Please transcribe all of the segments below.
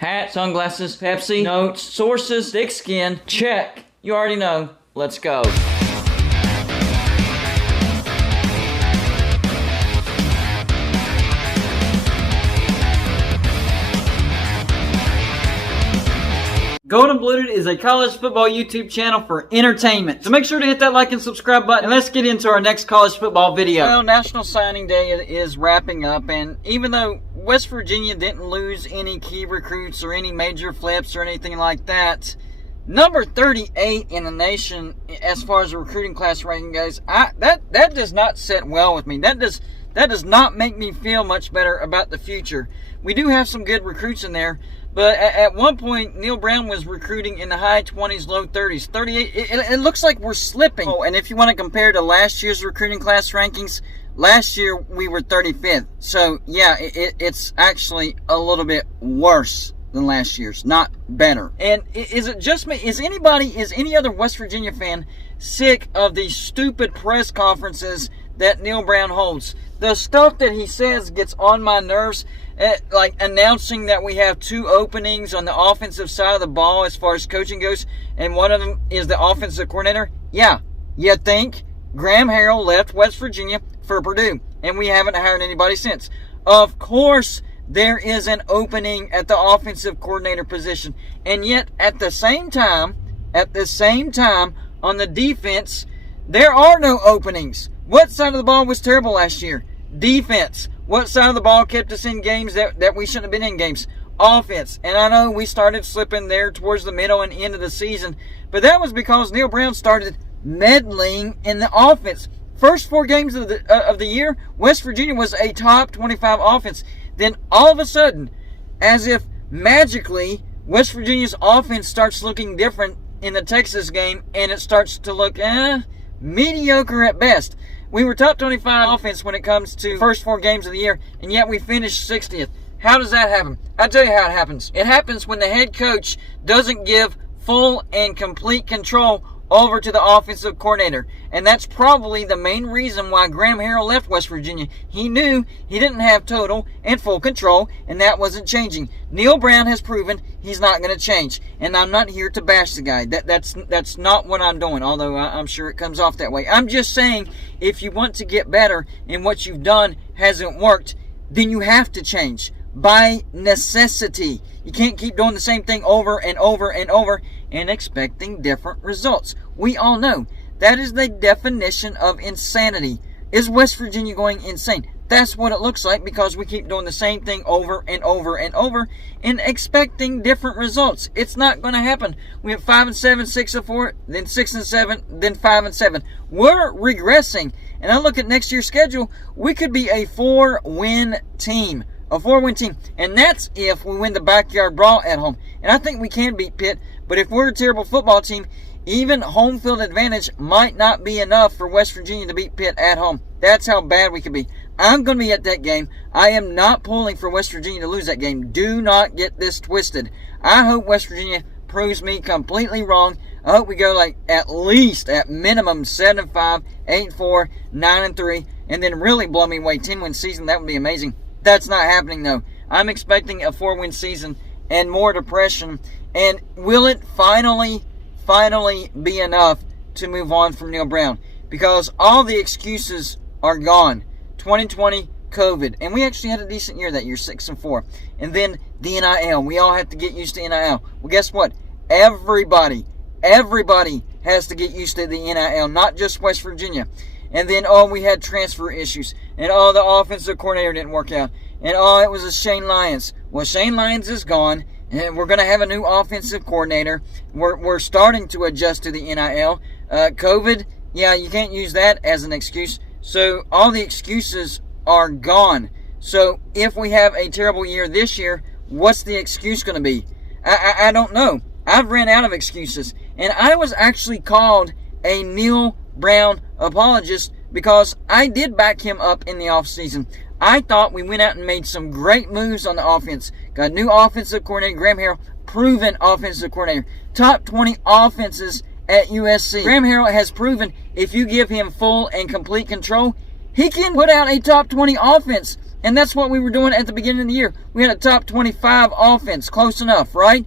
Hat, sunglasses, Pepsi, notes, sources, thick skin, check. You already know. Let's go. Golden Blued is a college football YouTube channel for entertainment. So make sure to hit that like and subscribe button. And let's get into our next college football video. Well, National Signing Day is wrapping up, and even though West Virginia didn't lose any key recruits or any major flips or anything like that, number 38 in the nation as far as the recruiting class ranking goes, that does not sit well with me. That does not make me feel much better about the future. We do have some good recruits in there, but at one point, Neal Brown was recruiting in the high 20s, low 30s. 38, it looks like we're slipping. Oh, and if you want to compare to last year's recruiting class rankings, last year we were 35th. So, yeah, it's actually a little bit worse than last year's, not better. And is it just me? Is any other West Virginia fan sick of these stupid press conferences that Neal Brown holds? The stuff that he says gets on my nerves, like announcing that we have 2 openings on the offensive side of the ball as far as coaching goes, and one of them is the offensive coordinator. Yeah, you think Graham Harrell left West Virginia for Purdue, and we haven't hired anybody since. Of course, there is an opening at the offensive coordinator position, and yet at the same time, on the defense, there are no openings. What side of the ball was terrible last year? Defense. What side of the ball kept us in games that we shouldn't have been in games? Offense. And I know we started slipping there towards the middle and end of the season, but that was because Neal Brown started meddling in the offense. First 4 games of the year, West Virginia was a top 25 offense. Then all of a sudden, as if magically, West Virginia's offense starts looking different in the Texas game, and it starts to look mediocre at best. We were top 25 offense when it comes to first 4 games of the year, and yet we finished 60th. How does that happen? I'll tell you how it happens. It happens when the head coach doesn't give full and complete control over to the offensive coordinator. And that's probably the main reason why Graham Harrell left West Virginia. He knew he didn't have total and full control, and that wasn't changing. Neal Brown has proven he's not going to change. And I'm not here to bash the guy. That's not what I'm doing, although I'm sure it comes off that way. I'm just saying, if you want to get better and what you've done hasn't worked, then you have to change by necessity. You can't keep doing the same thing over and over and over and expecting different results. We all know that is the definition of insanity. Is West Virginia going insane? That's what it looks like, because we keep doing the same thing over and over and over and expecting different results. It's not going to happen. We have 5-7, 6-4, then 6-7, then 5-7. We're regressing. And I look at next year's schedule, we could be a 4-win team. A 4-win team. And that's if we win the backyard brawl at home. And I think we can beat Pitt. But if we're a terrible football team, even home field advantage might not be enough for West Virginia to beat Pitt at home. That's how bad we could be. I'm going to be at that game. I am not pulling for West Virginia to lose that game. Do not get this twisted. I hope West Virginia proves me completely wrong. I hope we go like at minimum 7-5, 8-4, 9-3, and then really blow me away 10-win season. That would be amazing. That's not happening though. I'm expecting a 4-win season and more depression. And will it finally be enough to move on from Neal Brown? Because all the excuses are gone. 2020, COVID. And we actually had a decent year that year, 6-4. And then the NIL. We all have to get used to NIL. Well, guess what? Everybody has to get used to the NIL, not just West Virginia. And then, we had transfer issues. And, the offensive coordinator didn't work out. And, it was a Shane Lyons. Well, Shane Lyons is gone. And we're going to have a new offensive coordinator. We're starting to adjust to the NIL. COVID, yeah, you can't use that as an excuse. So all the excuses are gone. So if we have a terrible year this year, what's the excuse going to be? I don't know. I've ran out of excuses. And I was actually called a Neal Brown apologist because I did back him up in the offseason. I thought we went out and made some great moves on the offense. Got a new offensive coordinator, Graham Harrell, proven offensive coordinator. Top 20 offenses at USC. Graham Harrell has proven if you give him full and complete control, he can put out a top 20 offense. And that's what we were doing at the beginning of the year. We had a top 25 offense, close enough, right?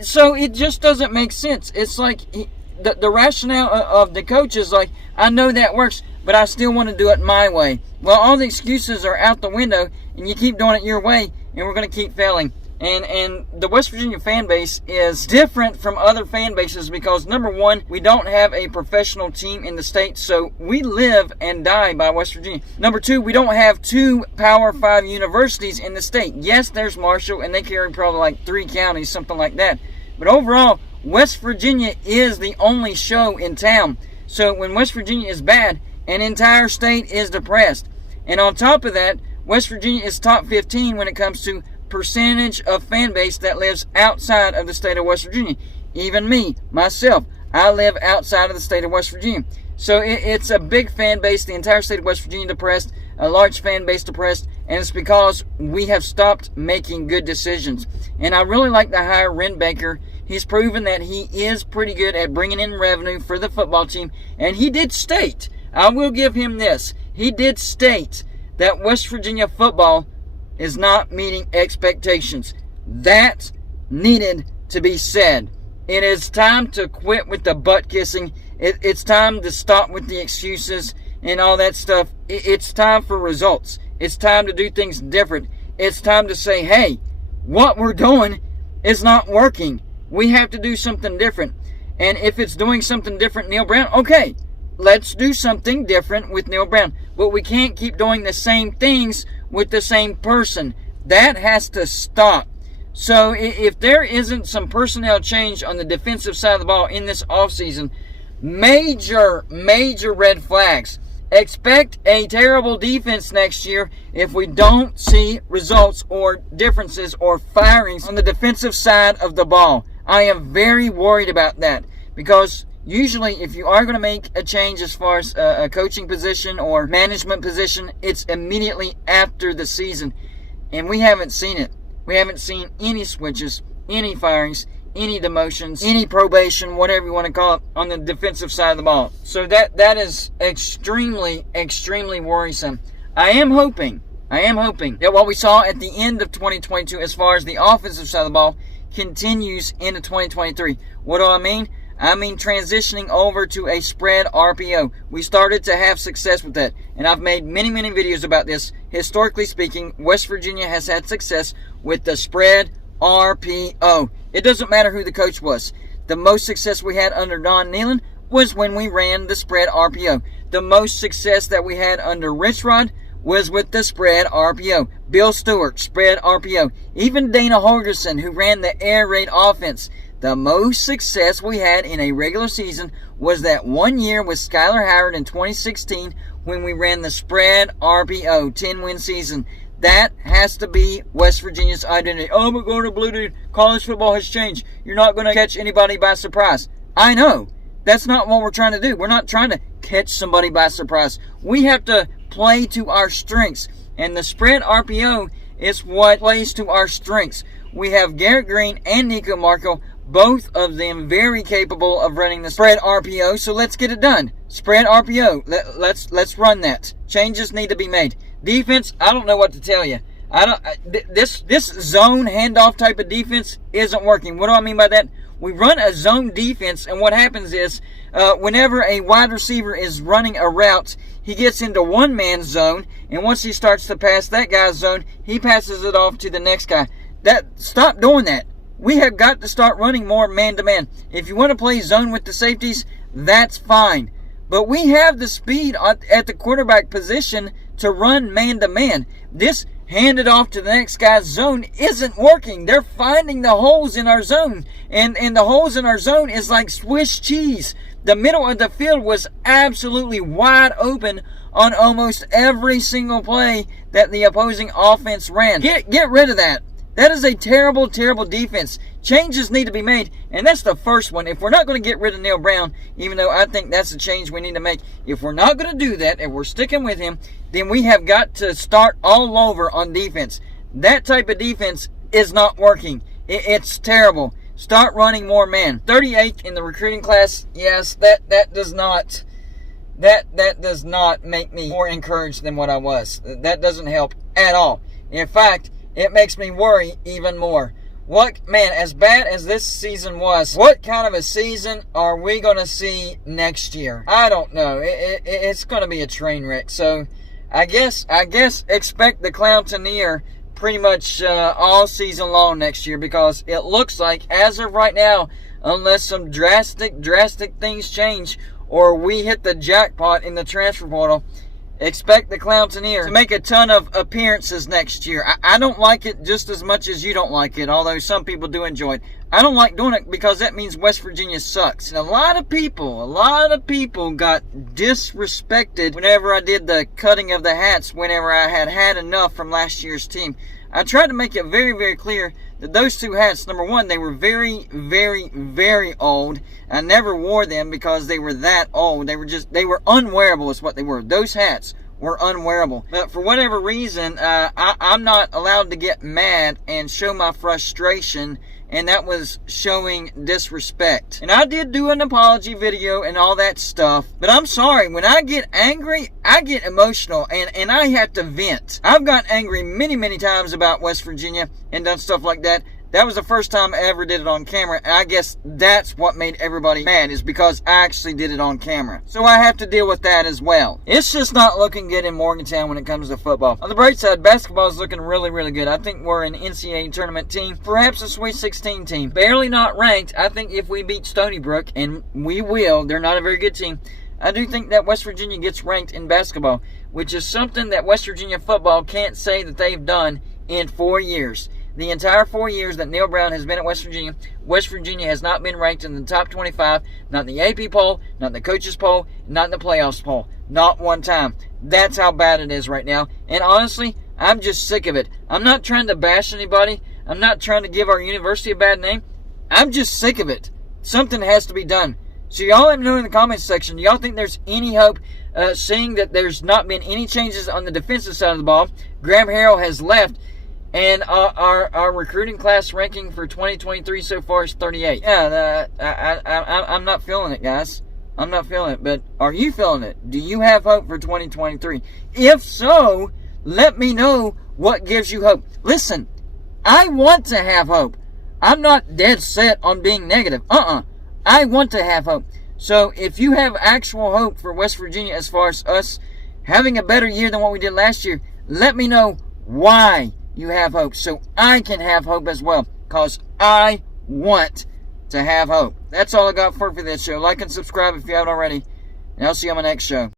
So it just doesn't make sense. It's like the rationale of the coach is like, I know that works, but I still want to do it my way. Well, all the excuses are out the window, and you keep doing it your way, and we're going to keep failing. And the West Virginia fan base is different from other fan bases because, number one, we don't have a professional team in the state, so we live and die by West Virginia. Number two, we don't have 2 Power 5 universities in the state. Yes, there's Marshall, and they carry probably like 3 counties, something like that. But overall, West Virginia is the only show in town. So when West Virginia is bad, an entire state is depressed. And on top of that, West Virginia is top 15 when it comes to percentage of fan base that lives outside of the state of West Virginia. Even me, myself, I live outside of the state of West Virginia. So it's a big fan base, the entire state of West Virginia depressed, a large fan base depressed, and it's because we have stopped making good decisions. And I really like to hire Wren Baker. He's proven that he is pretty good at bringing in revenue for the football team, and he did state, I will give him this, he did state that West Virginia football is not meeting expectations. That needed to be said. It is time to quit with the butt kissing. It's time to stop with the excuses and all that stuff. It's time for results. It's time to do things different. It's time to say, hey, what we're doing is not working. We have to do something different. And if it's doing something different, Neal Brown, okay, let's do something different with Neal Brown. But we can't keep doing the same things with the same person. That has to stop. So if there isn't some personnel change on the defensive side of the ball in this offseason, major red flags. Expect a terrible defense next year if we don't see results or differences or firings on the defensive side of the ball. I am very worried about that because usually if you are going to make a change as far as a coaching position or management position, it's immediately after the season. And we haven't seen it. We haven't seen any switches, any firings, any demotions, any probation, whatever you want to call it, on the defensive side of the ball. So that is extremely worrisome. I am hoping that what we saw at the end of 2022 as far as the offensive side of the ball continues into 2023. What do I mean? I mean transitioning over to a spread RPO. We started to have success with that, and I've made many videos about this. Historically speaking, West Virginia has had success with the spread RPO. It doesn't matter who the coach was. The most success we had under Don Nehlen was when we ran the spread RPO. The most success that we had under Rich Rod was with the spread RPO. Bill Stewart, spread RPO. Even Dana Holgerson, who ran the air raid offense. The most success we had in a regular season was that one year with Skylar Howard in 2016 when we ran the spread RPO, 10-win season. That has to be West Virginia's identity. Oh, we're going to Blue Dude. College football has changed. You're not going to catch anybody by surprise. I know. That's not what we're trying to do. We're not trying to catch somebody by surprise. We have to play to our strengths. And the spread RPO is what plays to our strengths. We have Garrett Green and Nico Marco, both of them very capable of running the spread RPO. So let's get it done. Spread RPO. Let's run that. Changes need to be made. Defense, I don't know what to tell you. This zone handoff type of defense isn't working. What do I mean by that? We run a zone defense, and what happens is whenever a wide receiver is running a route, he gets into one-man zone, and once he starts to pass that guy's zone, he passes it off to the next guy. Stop doing that. We have got to start running more man-to-man. If you want to play zone with the safeties, that's fine. But we have the speed at the quarterback position to run man-to-man. This hand it off to the next guy's zone isn't working. They're finding the holes in our zone. And the holes in our zone is like Swiss cheese. The middle of the field was absolutely wide open on almost every single play that the opposing offense ran. Get rid of that. That is a terrible defense. Changes need to be made, and that's the first one. If we're not going to get rid of Neal Brown, even though I think that's a change we need to make, if we're not going to do that, and we're sticking with him, then we have got to start all over on defense. That type of defense is not working. It's terrible. Start running more man. 38th in the recruiting class, yes, that does not make me more encouraged than what I was. That doesn't help at all. In fact, it makes me worry even more. Man, as bad as this season was, what kind of a season are we going to see next year? I don't know. It's going to be a train wreck. So, I guess expect the clown to near pretty much all season long next year, because it looks like, as of right now, unless some drastic things change or we hit the jackpot in the transfer portal, expect the Clowntonier to make a ton of appearances next year. I don't like it just as much as you don't like it, although some people do enjoy it. I don't like doing it because that means West Virginia sucks. And a lot of people got disrespected whenever I did the cutting of the hats, whenever I had enough from last year's team. I tried to make it very, very clear that those two hats, number one, they were very, very, very old. I never wore them because they were that old. They were unwearable is what they were. Those hats were unwearable. But for whatever reason, I'm not allowed to get mad and show my frustration, and that was showing disrespect. And I did do an apology video and all that stuff, but I'm sorry, when I get angry, I get emotional, and I have to vent. I've gotten angry many, many times about West Virginia and done stuff like that. That was the first time I ever did it on camera, and I guess that's what made everybody mad, is because I actually did it on camera. So I have to deal with that as well. It's just not looking good in Morgantown when it comes to football. On the bright side, basketball is looking really, really good. I think we're an NCAA tournament team, perhaps a Sweet 16 team. Barely not ranked. I think if we beat Stony Brook, and we will, they're not a very good team, I do think that West Virginia gets ranked in basketball, which is something that West Virginia football can't say that they've done in 4 years. The entire 4 years that Neal Brown has been at West Virginia has not been ranked in the top 25, not in the AP poll, not in the coaches poll, not in the playoffs poll. Not one time. That's how bad it is right now. And honestly, I'm just sick of it. I'm not trying to bash anybody. I'm not trying to give our university a bad name. I'm just sick of it. Something has to be done. So y'all let me know in the comments section, do y'all think there's any hope, seeing that there's not been any changes on the defensive side of the ball? Graham Harrell has left. And our recruiting class ranking for 2023 so far is 38. Yeah, I'm not feeling it, guys. I'm not feeling it. But are you feeling it? Do you have hope for 2023? If so, let me know what gives you hope. Listen, I want to have hope. I'm not dead set on being negative. I want to have hope. So if you have actual hope for West Virginia as far as us having a better year than what we did last year, let me know why you have hope, so I can have hope as well, because I want to have hope. That's all I got for this show. Like and subscribe if you haven't already, and I'll see you on my next show.